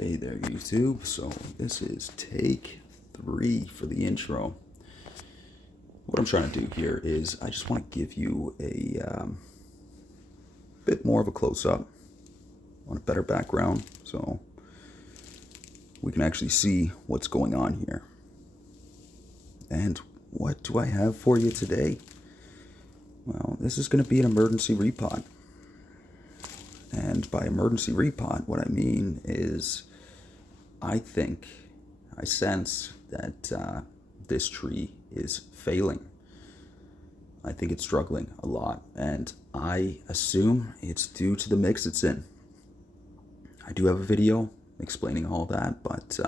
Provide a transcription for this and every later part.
Hey there, YouTube. So this is take 3 for the intro. What I'm trying to do here is I just want to give you a bit more of a close-up on a better background so we can actually see what's going on here. And what do I have for you today? Well, this is going to be an emergency repot. And by emergency repot, what I mean is I sense that this tree is failing. I think it's struggling a lot, and I assume it's due to the mix it's in. I do have a video explaining all that, but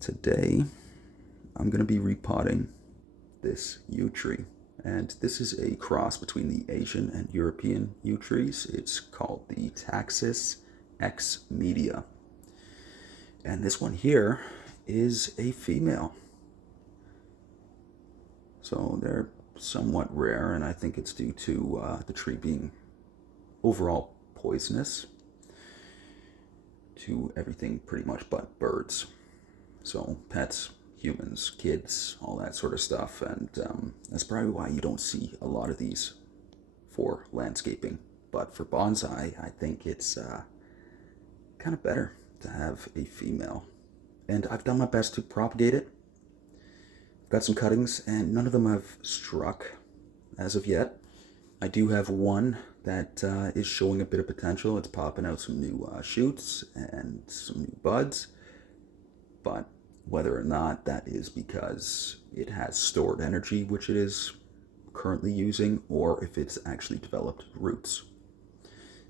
today I'm going to be repotting this yew tree. And this is a cross between the Asian and European yew trees. It's called the Taxus X Media. And this one here is a female. So they're somewhat rare, and I think it's due to the tree being overall poisonous to everything pretty much but birds. So pets, humans, kids, all that sort of stuff, and that's probably why you don't see a lot of these for landscaping. But for bonsai, I think it's kind of better to have a female. And I've done my best to propagate it. I've got some cuttings, and none of them have struck as of yet. I do have one that is showing a bit of potential. It's popping out some new shoots and some new buds, but whether or not that is because it has stored energy, which it is currently using, or if it's actually developed roots.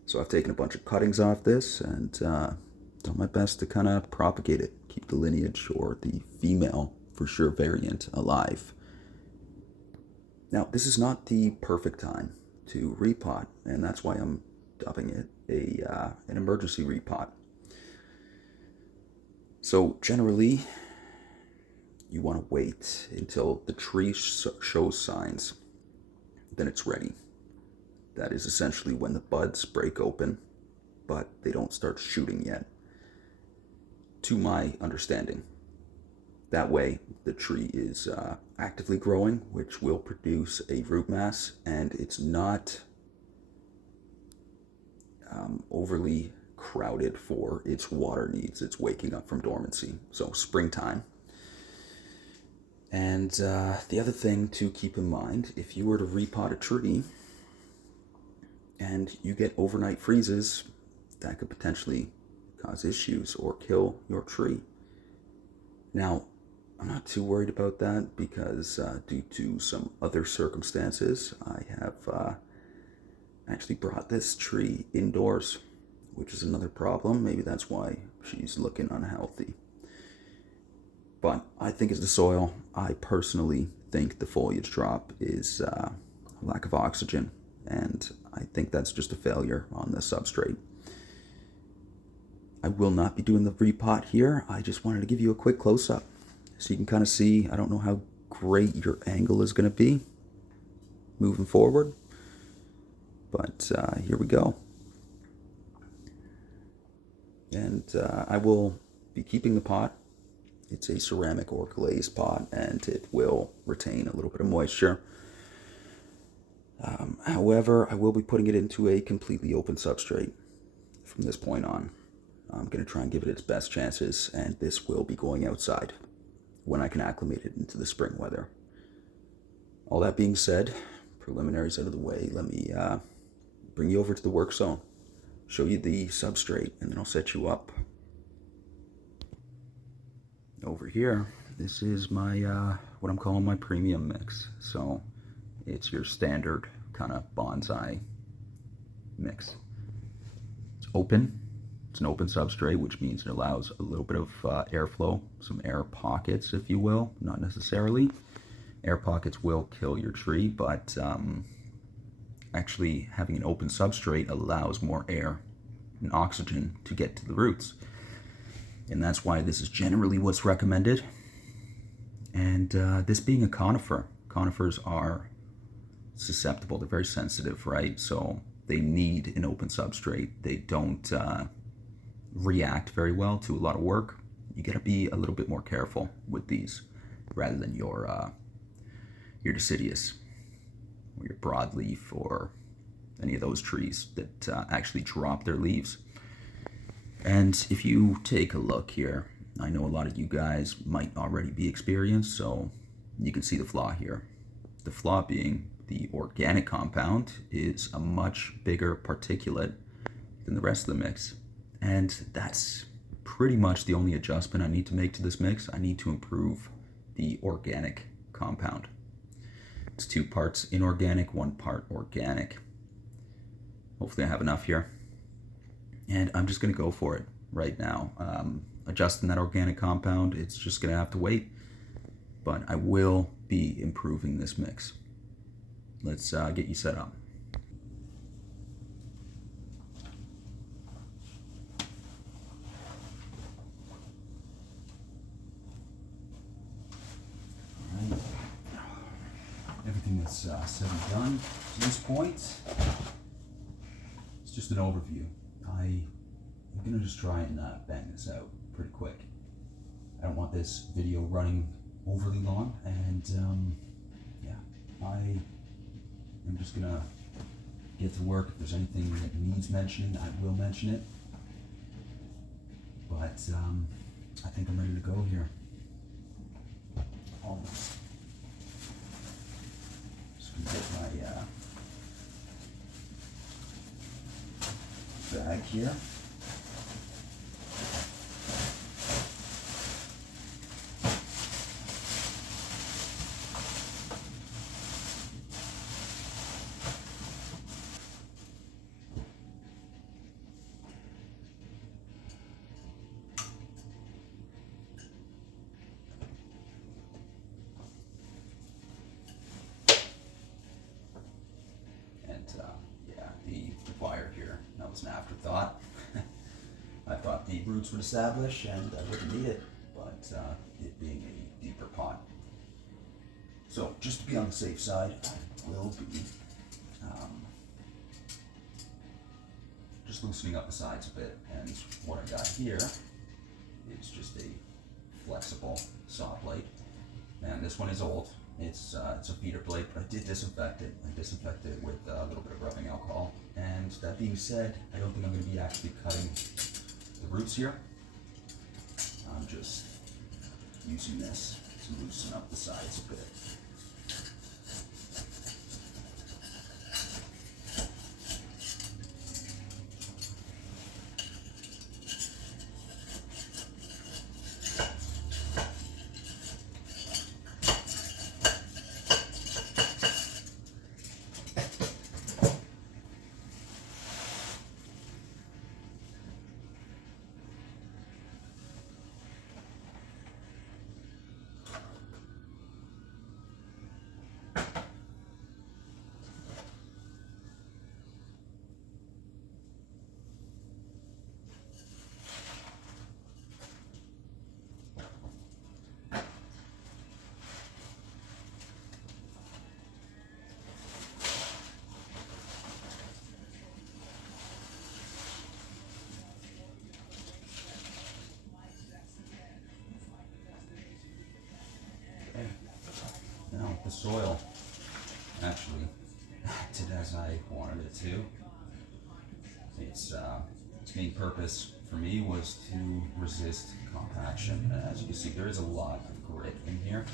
So I've taken a bunch of cuttings off this and done my best to kind of propagate it, keep the lineage or the female for sure variant alive. Now, this is not the perfect time to repot, and that's why I'm dubbing it an emergency repot. So generally, you want to wait until the tree shows signs, then it's ready. That is essentially when the buds break open, but they don't start shooting yet, to my understanding. That way, the tree is actively growing, which will produce a root mass, and it's not overly crowded for its water needs. It's waking up from dormancy, so springtime. And the other thing to keep in mind, if you were to repot a tree and you get overnight freezes, that could potentially cause issues or kill your tree. Now, I'm not too worried about that because due to some other circumstances, I have actually brought this tree indoors, which is another problem. Maybe that's why she's looking unhealthy. But I think it's the soil. I personally think the foliage drop is a lack of oxygen, and I think that's just a failure on the substrate. I will not be doing the repot here. I just wanted to give you a quick close-up so you can kind of see. I don't know how great your angle is going to be moving forward, but here we go. And I will be keeping the pot. It's a ceramic or glazed pot, and it will retain a little bit of moisture. However, I will be putting it into a completely open substrate from this point on. I'm going to try and give it its best chances, and this will be going outside when I can acclimate it into the spring weather. All that being said, preliminaries out of the way, let me bring you over to the work zone, show you the substrate, and then I'll set you up. Over here, this is my what I'm calling my premium mix. So it's your standard kind of bonsai mix. It's open. It's an open substrate, which means it allows a little bit of airflow, some air pockets, if you will. Not necessarily. Air pockets will kill your tree, but actually having an open substrate allows more air and oxygen to get to the roots. And that's why this is generally what's recommended. And this being a conifer, conifers are susceptible. They're very sensitive, right? So they need an open substrate. They don't react very well to a lot of work. You gotta be a little bit more careful with these rather than your deciduous or your broadleaf or any of those trees that actually drop their leaves. And if you take a look here, I know a lot of you guys might already be experienced, so you can see the flaw here. The flaw being the organic compound is a much bigger particulate than the rest of the mix. And that's pretty much the only adjustment I need to make to this mix. I need to improve the organic compound. It's 2 parts inorganic, 1 part organic. Hopefully I have enough here. And I'm just gonna go for it right now. Adjusting that organic compound, it's just gonna have to wait. But I will be improving this mix. Let's get you set up. All right. Everything that's said and done to this point. It's just an overview. I'm gonna just try and bang this out pretty quick. I don't want this video running overly long, and yeah, I am just gonna get to work. If there's anything that needs mentioning, I will mention it. But I think I'm ready to go here. Almost. Just gonna get my bag here. Yeah, the wire here, that was an afterthought. I thought the roots would establish and I wouldn't need it, but it being a deeper pot. So just to be on the safe side, I will be just loosening up the sides a bit. And what I got here is just a flexible saw plate. Man, this one is old. It's a beater plate, but I did disinfect it. I disinfected it with a little bit of rubbing alcohol. And that being said, I don't think I'm going to be actually cutting the roots here. I'm just using this to loosen up the sides a bit. Now the soil actually acted as I wanted it to. Its main purpose for me was to resist compaction. As you can see, there is a lot of grit in here.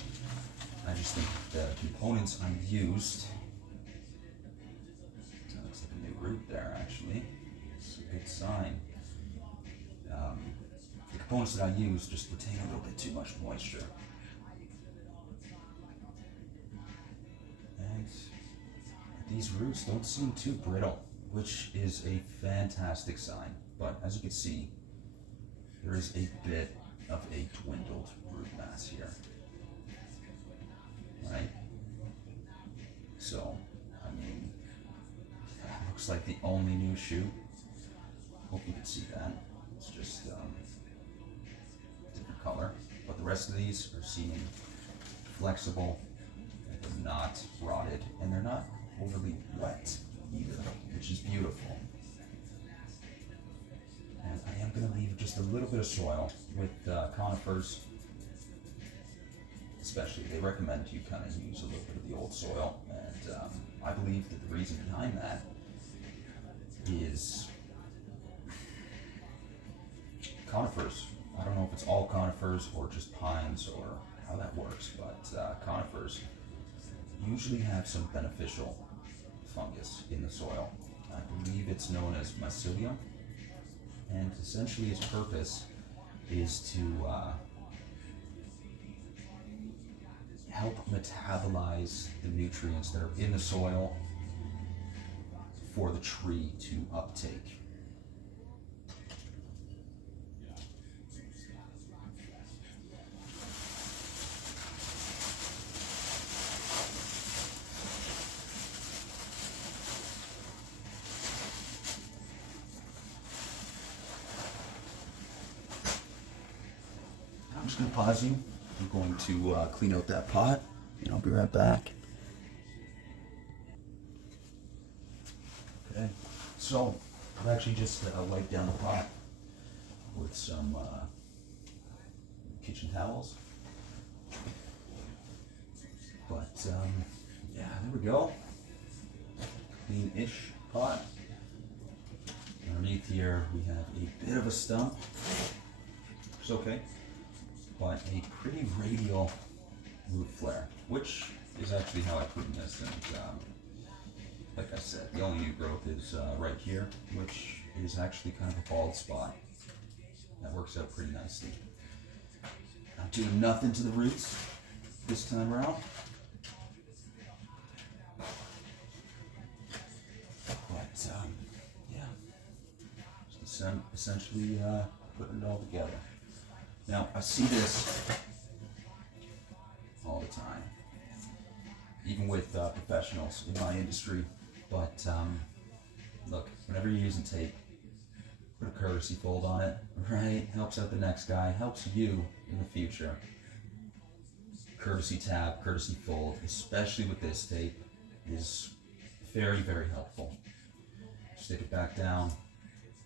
I just think the components I used, that looks like a new root there actually, it's a good sign. The components that I used just retain a little bit too much moisture. And these roots don't seem too brittle, which is a fantastic sign. But as you can see, there is a bit of a dwindled root mass here. Right? So, I mean, that looks like the only new shoot. Hope you can see that. It's just different color. But the rest of these are seeming flexible, they're not rotted, and they're not overly wet either, which is beautiful. And I am I'm going to leave just a little bit of soil with conifers. Especially, they recommend you kind of use a little bit of the old soil, and I believe that the reason behind that is conifers. I don't know if it's all conifers or just pines or how that works, but conifers usually have some beneficial fungus in the soil. I believe it's known as mycelium, and essentially its purpose is to help metabolize the nutrients that are in the soil for the tree to uptake. I'm just going to pause you. I'm going to clean out that pot, and I'll be right back. Okay, so I've actually just wiped down the pot with some kitchen towels. But yeah, there we go. Clean-ish pot. Underneath here we have a bit of a stump. It's okay. But a pretty radial root flare, which is actually how I prune this. And like I said, the only new growth is right here, which is actually kind of a bald spot. That works out pretty nicely. I'm doing nothing to the roots this time around. But yeah, just essentially putting it all together. Now, I see this all the time, even with professionals in my industry, but look, whenever you're using tape, put a courtesy fold on it, right? Helps out the next guy, helps you in the future. Courtesy tab, courtesy fold, especially with this tape, is very, very helpful. Stick it back down.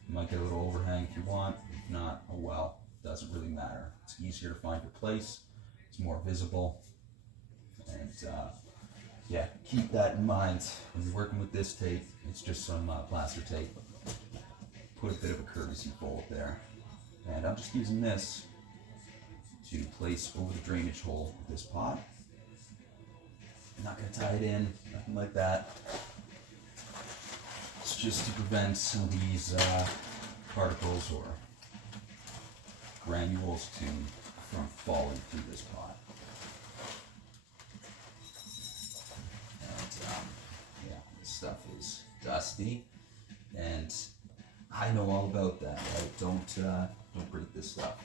You might get a little overhang if you want, if not, oh well. Doesn't really matter. It's easier to find your place. It's more visible. And yeah, keep that in mind when you're working with this tape. It's just some plaster tape. Put a bit of a courtesy fold there. And I'm just using this to place over the drainage hole of this pot. I'm not going to tie it in, nothing like that. It's just to prevent some of these particles or granules from falling through this pot. And yeah, this stuff is dusty, and I know all about that. Right? Don't break this stuff.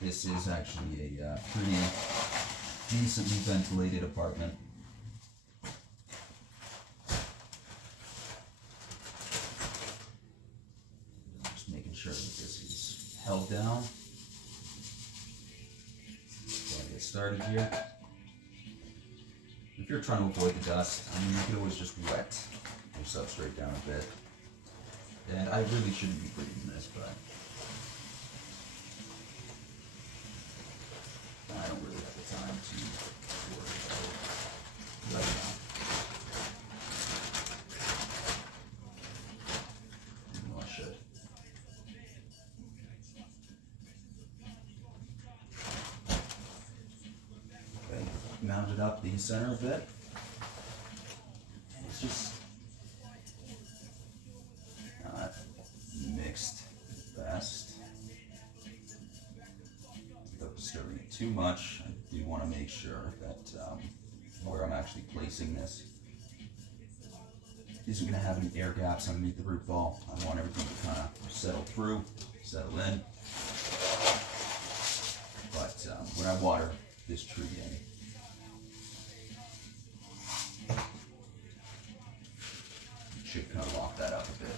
This is actually a pretty decently ventilated apartment. Just making sure that this is held down. So I get started here. If you're trying to avoid the dust, I mean, you can always just wet your substrate down a bit. And I really shouldn't be breathing this, but I don't really have the time to worry about it right now. Even though I should. Okay, mounted up the center a bit. And it's just not mixed best. Without disturbing it too much, I do want to make sure that where I'm actually placing this isn't going to have any air gaps underneath the root ball. I want everything to kind of settle through, settle in. But when I water this tree in, it should kind of lock that up a bit.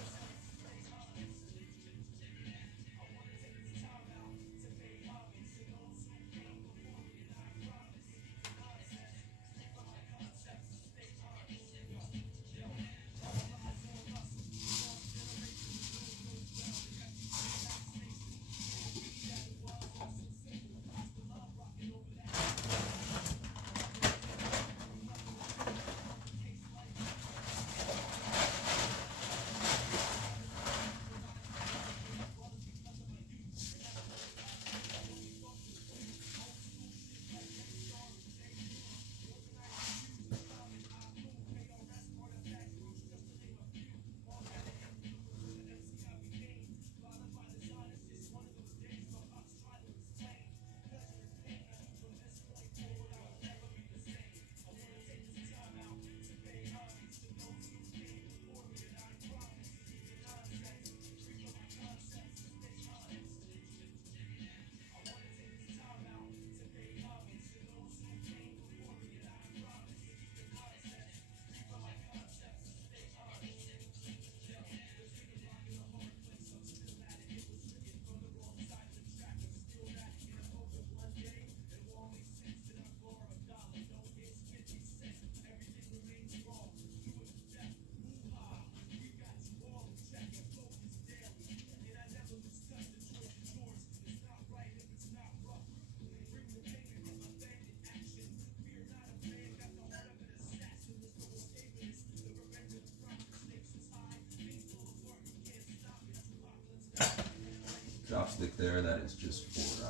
chopstick there, that is just for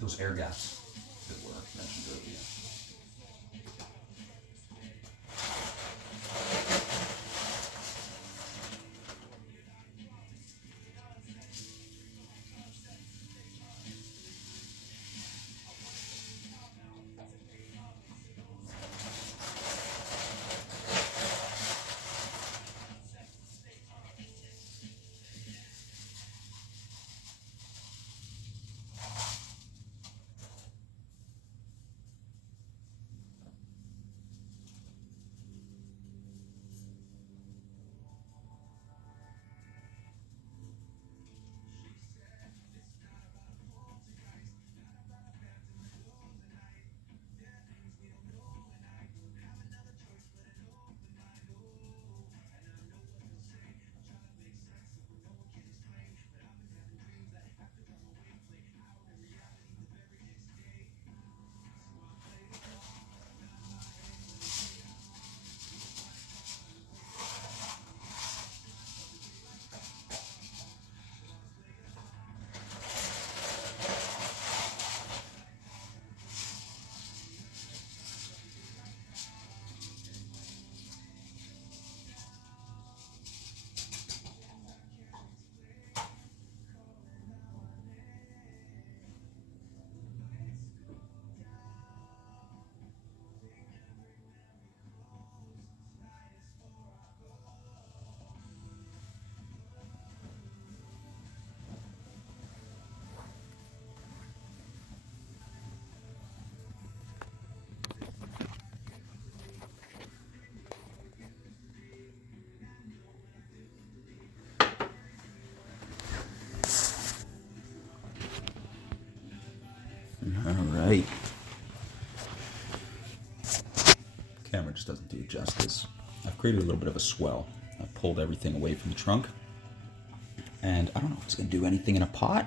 those air gaps that were mentioned earlier. All right. Camera just doesn't do it justice. I've created a little bit of a swell. I've pulled everything away from the trunk. And I don't know if it's going to do anything in a pot.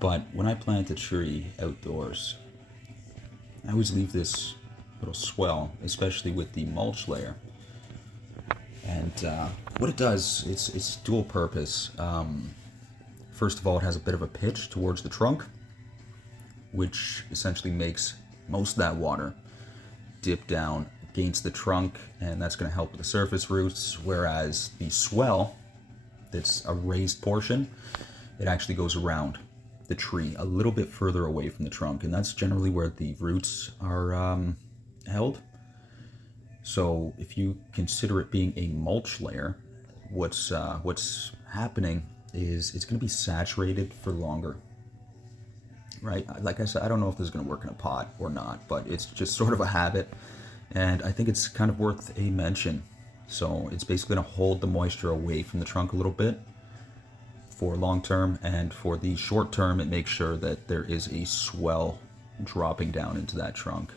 But when I plant a tree outdoors, I always leave this little swell, especially with the mulch layer. And what it does, it's dual purpose. First of all, it has a bit of a pitch towards the trunk, which essentially makes most of that water dip down against the trunk, and that's going to help with the surface roots, whereas the swell, that's a raised portion, it actually goes around the tree a little bit further away from the trunk, and that's generally where the roots are held. So if you consider it being a mulch layer, what's happening is it's going to be saturated for longer, right? Like I said, I don't know if this is going to work in a pot or not, but it's just sort of a habit, and I think it's kind of worth a mention. So it's basically going to hold the moisture away from the trunk a little bit for long term, and for the short term, it makes sure that there is a swell dropping down into that trunk.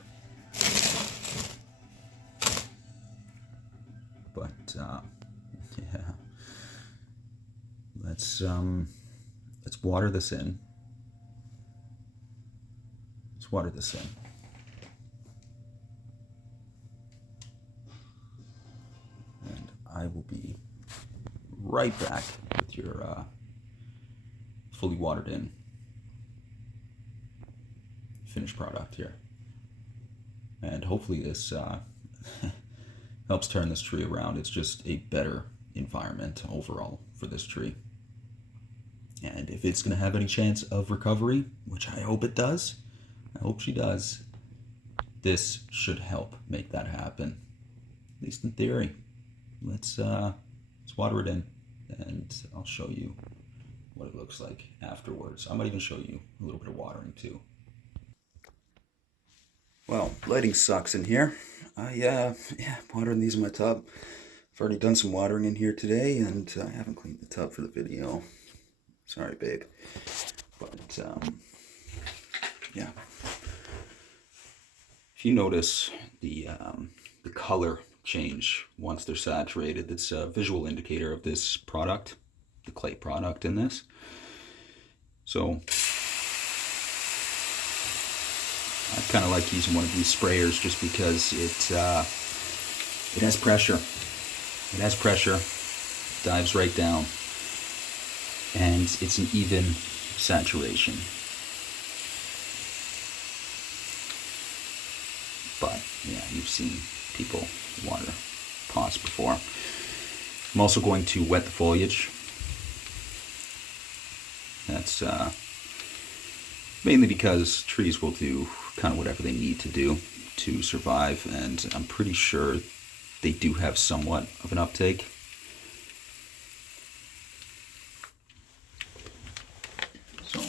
But yeah, let's water this in. Let's water this in. And I will be right back with your fully watered in finished product here. And hopefully this helps turn this tree around. It's just a better environment overall for this tree. And if it's going to have any chance of recovery, which I hope it does, I hope she does, this should help make that happen, at least in theory. Let's water it in, and I'll show you what it looks like afterwards. I might even show you a little bit of watering too. Well, lighting sucks in here. Watering these in my tub. I've already done some watering in here today, and I haven't cleaned the tub for the video. Sorry, babe. But yeah. If you notice the color change once they're saturated, it's a visual indicator of this product, the clay product in this. So I kind of like using one of these sprayers just because it has pressure. It has pressure, dives right down. and it's an even saturation. But yeah, you've seen people water pots before. I'm also going to wet the foliage. That's mainly because trees will do kind of whatever they need to do to survive, and I'm pretty sure they do have somewhat of an uptake. So,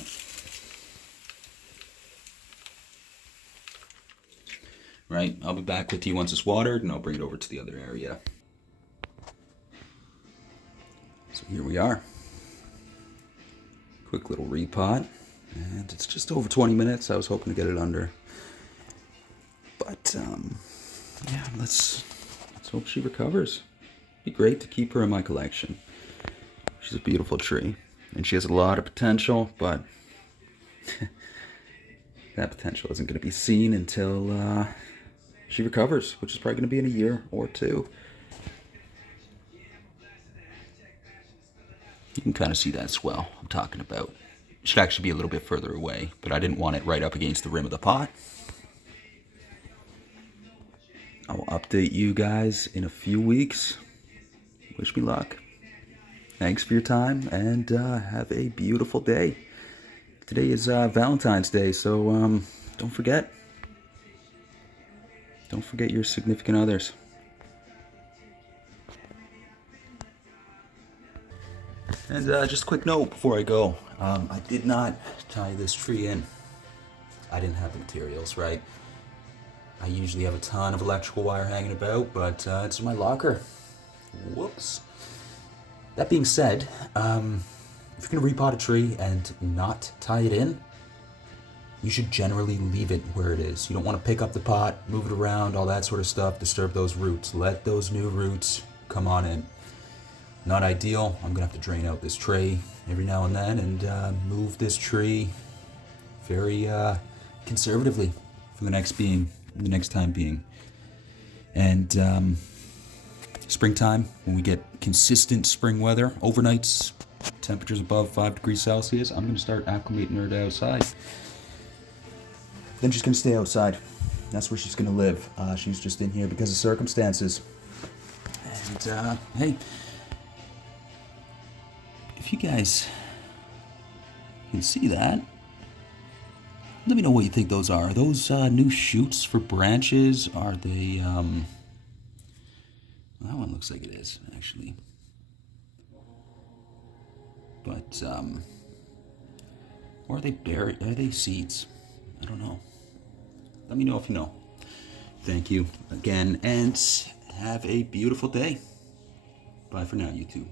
right, I'll be back with you once it's watered, and I'll bring it over to the other area. So here we are. Quick little repot, and it's just over 20 minutes. I was hoping to get it under, but yeah, let's hope she recovers. It'd be great to keep her in my collection. She's a beautiful tree, and she has a lot of potential, but that potential isn't going to be seen until she recovers, which is probably going to be in a year or two. You can kind of see that swell I'm talking about. It should actually be a little bit further away, but I didn't want it right up against the rim of the pot. I will update you guys in a few weeks. Wish me luck. Thanks for your time, and have a beautiful day. Today is Valentine's Day, so don't forget. Don't forget your significant others. And just a quick note before I go. I did not tie this tree in. I didn't have the materials, right? I usually have a ton of electrical wire hanging about, but it's in my locker. Whoops. That being said, if you're going to repot a tree and not tie it in, you should generally leave it where it is. You don't want to pick up the pot, move it around, all that sort of stuff, disturb those roots. Let those new roots come on in. Not ideal. I'm going to have to drain out this tray every now and then and move this tree very conservatively for the next time being. And springtime, when we get consistent spring weather, overnights, temperatures above 5 degrees Celsius, I'm going to start acclimating her to outside. Then she's going to stay outside. That's where she's going to live. She's just in here because of circumstances. And hey, if you guys can see that, let me know what you think those are. Are those new shoots for branches? Are they, well, that one looks like it is, actually. But, or are they berries? Are they seeds? I don't know. Let me know if you know. Thank you again, and have a beautiful day. Bye for now, YouTube.